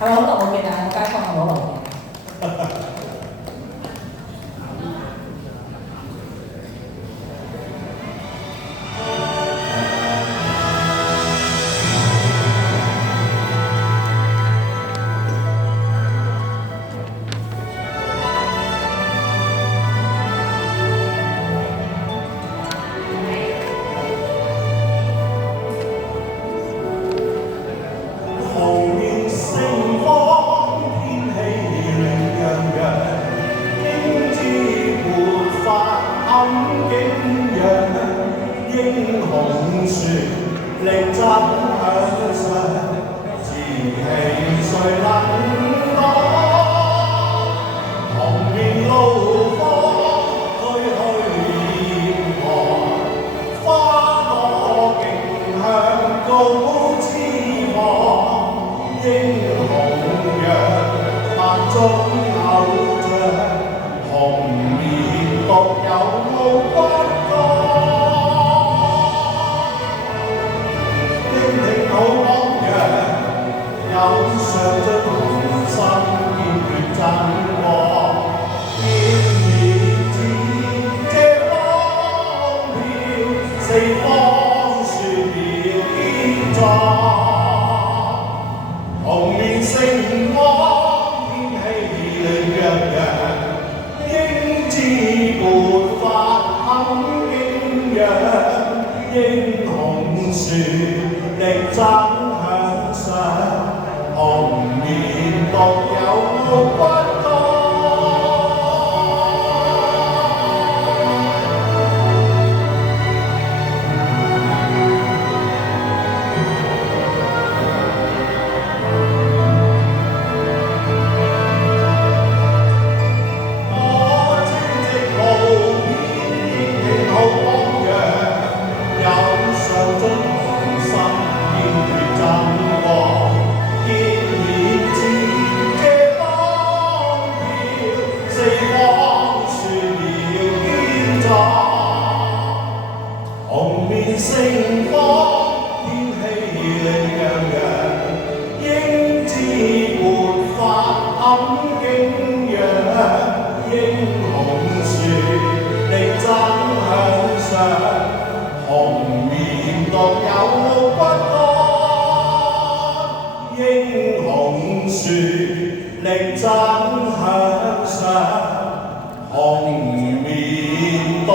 係咪好耐冇見啊？街坊係咪好耐冇見？英雄船力爭向上，志氣誰能擋？紅面怒放，推去炎黃，花朵競向高枝望。英雄樣，萬眾偶像，紅面獨有傲骨幹。有上進雄心，堅決爭過，見面至這光耀，四方説了堅壯。紅面星光，天氣亮陽，英姿勃發很景仰，英雄船力爭向上。紅面獨有傲骨幹。我專職無偏，英好榜樣，有上進雄心，堅決爭過。見面至這光耀，四方説了堅壯。紅面星光，天氣亮陽，英姿勃發很景仰。英雄船力爭向上，紅面獨有傲骨幹。英雄船力爭向上，紅面獨